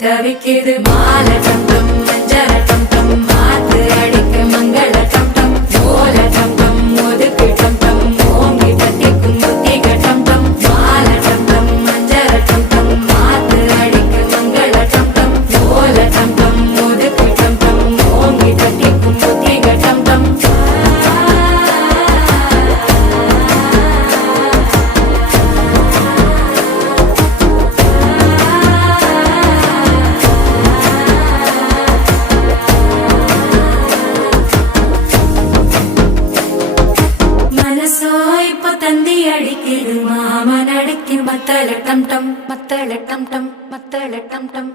தவிக்குது மாலை டம் டம் மஞ்சள டம் டம் மாத்து அடிக்க மங்கள டம் டம் ஓல டம் டம் ஒதுக்கு டம் டம் ஓங்கி தட்டிக்கும் புத்திக டம் டம் மாலை டம் டம் மஞ்சள டம் டம் மாத்து அடிக்க மங்கள டம் டம் ஓல டம் டம் ஒதுக்கு டம் டம் ஓங்கி தட்டிக்கும் புத்திக டம் டம் தந்தி அடிக்குது மாமன் அடிக்கு மத்தள டம் டம் மத்தள டம் டம் மத்தள டம் டம்